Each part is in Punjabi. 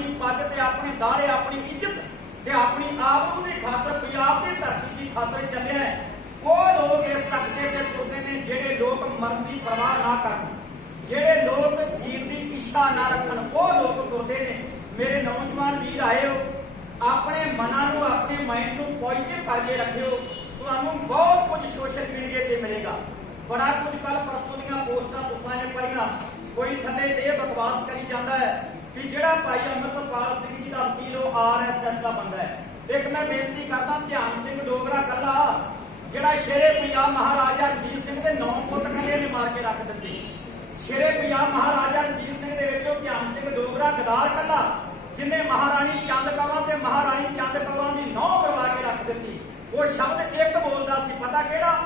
ਆਪਣੀ ਪੱਗ ਤੇ ਆਪਣੇ ਦਾੜੇ ਆਪਣੀ ਇੱਜ਼ਤ ਤੇ ਆਪਣੀ ਆਬਰੂ ਦੀ ਖਾਤਰ ਪੰਜਾਬ ਦੀ ਧਰਤੀ ਦੀ ਖਾਤਰ ਚੱਲਿਆ ਹੈ। ਉਹ ਲੋਕ ਇਸ ਤਖਤੇ ਤੇ ਤੁਰਦੇ ਨੇ ਜਿਹੜੇ ਲੋਕ ਮਰਨ ਦੀ ਪਰਵਾਹ ਨਾ ਕਰਨ, ਜਿਹੜੇ ਲੋਕ ਜੀਣ ਦੀ ਇੱਛਾ ਨਾ ਰੱਖਣ, ਉਹ ਲੋਕ ਤੁਰਦੇ ਨੇ। ਮੇਰੇ ਨੌਜਵਾਨ ਵੀਰ ਆਇਓ, ਆਪਣੇ ਮਨਾਂ ਨੂੰ, ਆਪਣੇ ਮਾਈਂਡ ਨੂੰ ਪੋਜ਼ਿਟਿਵ ਕਰਕੇ ਰੱਖਿਓ। ਤੁਹਾਨੂੰ ਬਹੁਤ ਕੁਝ ਸੋਸ਼ਲ ਮੀਡੀਆ ਤੇ ਮਿਲੇਗਾ। ਬੜਾ ਕੁਝ ਕੱਲ ਪਰਸੋਂ ਦੀਆਂ ਪੋਸਟਾਂ ਤੁਸਾਂ ਨੇ ਪੜੀਆਂ ਕੋਈ ਥੱਲੇ ਤੇ ਇਹ ਬਕਵਾਸ ਕਰੀ ਜਾਂਦਾ ਹੈ। ਕਿ ਜਿਹੜਾ ਭਾਈ ਅਮਰਤਪਾਲ ਸਿੰਘ ਜੀ ਦਾ ਵਕੀਲ ਉਹ ਆਰਐਸਐਸ ਦਾ ਬੰਦਾ ਹੈ। ਇੱਕ ਮੈਂ ਬੇਨਤੀ ਕਰਦਾ, ਧਿਆਨ ਸਿੰਘ ਡੋਗਰਾ ਕੱਲਾ, ਜਿਹੜਾ ਸ਼ੇਰੇ ਪੰਜਾਬ ਮਹਾਰਾਜਾ ਰਣਜੀਤ ਸਿੰਘ ਦੇ ਨੌ ਪੁੱਤ ਕੱਲੇ ਨੇ ਮਾਰ ਕੇ ਰੱਖ ਦਿੱਤੇ। ਸ਼ੇਰੇ ਪੰਜਾਬ ਮਹਾਰਾਜਾ ਰਣਜੀਤ ਸਿੰਘ ਦੇ ਵਿੱਚੋਂ ਧਿਆਨ ਸਿੰਘ ਡੋਗਰਾ, ਗਦਾਰ ਕੱਲਾ, ਜਿਨੇ ਮਹਾਰਾਣੀ ਚੰਦ ਕੌਰਾਂ ਤੇ ਮਹਾਰਾਣੀ ਚੰਦ ਕੌਰਾਂ ਦੀ ਨੌ ਕਰਵਾ ਕੇ ਰੱਖ ਦਿੱਤੀ। ਉਹ ਸ਼ਬਦ ਇੱਕ ਬੋਲਦਾ ਸੀ, ਪਤਾ ਕਿਹੜਾ?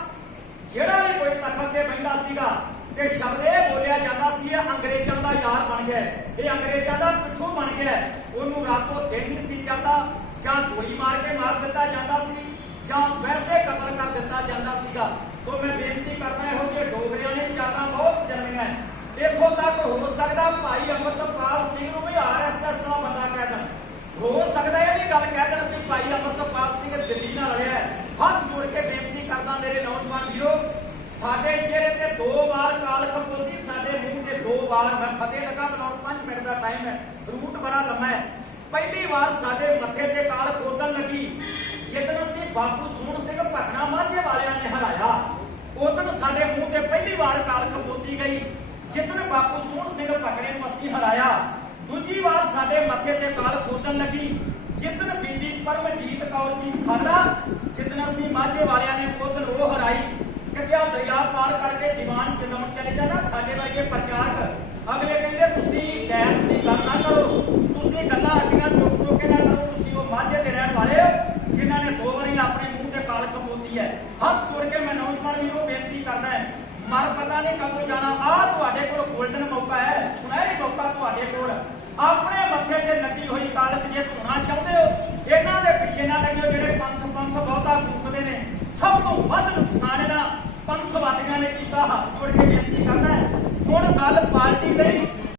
ਜਿਹੜਾ ਵੀ ਕੋਈ ਤਖਤ ਤੇ ਬੈਠਾ ਸੀਗਾ, ਤੇ ਸ਼ਬਦ ਇਹ ਬੋਲਿਆ ਜਾਂਦਾ ਸੀ, ਇਹ ਅੰਗਰੇਜ਼ਾਂ ਬਣ ਗਿਆ ਇਹ ਅੰਗਰੇਜ਼ਾਂ ਦਾ ਪਿੱਠੂ ਬਣ ਗਿਆ ਉਹਨੂੰ ਰਾਤੋਂ ਦਿਨ ਨਹੀਂ ਸੀ ਚੱਲਦਾ। ਜਾਂ ਗੋਲੀ ਮਾਰ ਕੇ ਮਾਰ ਦਿੱਤਾ ਜਾਂਦਾ ਸੀ, ਜਾਂ ਵੈਸੇ ਕਤਲ ਕਰ ਦਿੱਤਾ ਜਾਂਦਾ ਸੀਗਾ। ਤੋਂ ਮੈਂ ਬੇਨਤੀ ਕਰਦਾ ਇਹੋ ਜਿਹੇ ਡੋਗਰਿਆਂ ਨੇ ਚਾਲਾਂ ਬਹੁਤ ਜਨਮੀਆਂ ਇੱਥੋਂ ਤੱਕ ਹੋ ਸਕਦਾ ਭਾਈ ਅਮਰਤਪਾਲ ਸਿੰਘ ਨੂੰ ਵੀ ਆਰਐਸਐਸ ਦਾ ਬੰਦਾ ਕਹਿ ਦੇਣ। ਹੋ ਸਕਦਾ ਇਹ ਵੀ ਗੱਲ ਕਹਿ ਦੇਣ ਕਿ ਭਾਈ ਅਮਰਤਪਾਲ ਸਿੰਘ ਦਿੱਲੀ ਨਾਲ ਰਲਿਆ ਹੱਥ ਜੋੜ ਕੇ ਬੇਨਤੀ ਕਰਦਾ ਮੇਰੇ ਨੌਜਵਾਨ ਵੀਰੋ, ਸਾਡੇ ਚਿਹਰੇ ਤੇ ਦੋ ਵਾਰ ਕਾਲ ਖਪੋਤੀ ਸਾਡੇ ਮੂੰਹ ਤੇ ਦੋ ਵਾਰ ਮੈਂ ਫਤਿਹ ਲਗਾ ਬਣਾਉਣ 5 ਮਿੰਟ ਦਾ ਟਾਈਮ ਹੈ। ਰੂਟ ਬੜਾ ਲੰਮਾ ਹੈ। ਪਹਿਲੀ ਵਾਰ ਸਾਡੇ ਮੱਥੇ ਤੇ ਕਾਲ ਖੋਦਣ ਲੱਗੀ। ਜਿੱਦਣ ਅਸੀਂ ਬਾਪੂ ਸੋਹਣ ਸਿੰਘ ਭਗਣਾ ਮਾਝੇ ਵਾਲਿਆਂ ਨੇ ਹਰਾਇਆ, ਉਦੋਂ ਸਾਡੇ ਮੂੰਹ ਤੇ ਪਹਿਲੀ ਵਾਰ ਕਾਲ ਖਪੋਤੀ ਗਈ। ਜਿੱਦਣ ਬਾਪੂ ਸੋਹਣ ਸਿੰਘ ਭਗਣੇ ਨੂੰ ਅਸੀਂ ਹਰਾਇਆ, ਦੂਜੀ ਵਾਰ ਸਾਡੇ ਮੱਥੇ ਤੇ ਕਾਲ ਖੋਦਣ ਲੱਗੀ। ਜਿੱਦਣ ਬੀਬੀ ਪਰਮਜੀਤ ਕੌਰ ਜੀ ਖਾਲਾ ਜਿੱਦਣ ਅਸੀਂ ਮਾਝੇ ਵਾਲਿਆਂ ਨੇ ਉਦੋਂ ਉਹ ਹਰਾਈ, ਕਿਤੇ ਆ ਦਰਿਆ ਪਾਰ ਕਰਕੇ ਦੀਵਾਨ ਚਲਾਉਣ ਚਲੇ ਜਾਣਾ ਸਾਡੇ ਵਰਗੇ ਪ੍ਰਚਾਰਕ ਅਗਲੇ ਕਹਿੰਦੇ ਤੁਸੀਂ ਗੈਰ ਦੀ ਗੱਲ ਨਾ ਕਰੋ ਤੁਸੀਂ ਗੱਲਾਂ ਅੱਡੀਆਂ ਚੁੱਕ ਚੁੱਕ ਕੇ ਨਾ ਕਰੋ ਤੁਸੀਂ ਉਹ ਮਾਝੇ ਦੇ ਰਹਿਣ ਵਾਲੇ ਹੋ ਜਿਨ੍ਹਾਂ ਨੇ ਦੋ ਵਾਰੀ ਆਪਣੇ ਮੂੰਹ ਤੇ ਕਾਲ ਹੈ। ਹੱਥ ਜੋੜ ਕੇ ਮੈਂ ਨੌਜਵਾਨ ਵੀ ਬੇਨਤੀ ਕਰਦਾ ਹੈ। ਮਰ ਪਤਾ ਨਹੀਂ ਕਦੋਂ ਜਾਣਾ। ਆ ਤੁਹਾਡੇ ਕੋਲ 골ਡਨ ਮੌਕਾ ਹੈ। ਸੁਨਹਿਰੀ ਮੌਕਾ ਤੁਹਾਡੇ ਕੋਲ। ਆਪਣੇ ਮੱਥੇ ਤੇ ਲੱਗੀ ਹੋਈ ਕਾਲਕ ਜੇ ਧੋਣਾ ਚਾਹੁੰਦੇ ਹੋ, ਇਹਨਾਂ ਦੇ ਪਿੱਛੇ ਨਾ ਲੱਗਿਓ ਜਿਹੜੇ ਪੰਥ ਪੰਥ ਬਹੁਤਾ ਫੂਕਦੇ ਨੇ। ਸਭ ਤੋਂ ਵੱਧ ਨੁਕਸਾਨ ਇਹਨਾਂ ਪੰਥਵਾਦੀਆਂ ਨੇ ਕੀਤਾ। ਹੱਥ ਜੋੜ ਕੇ ਬੇਨਤੀ ਕਰਦਾ ਹੁਣ ਗੱਲ ਪਾਰਟੀ ਦੀ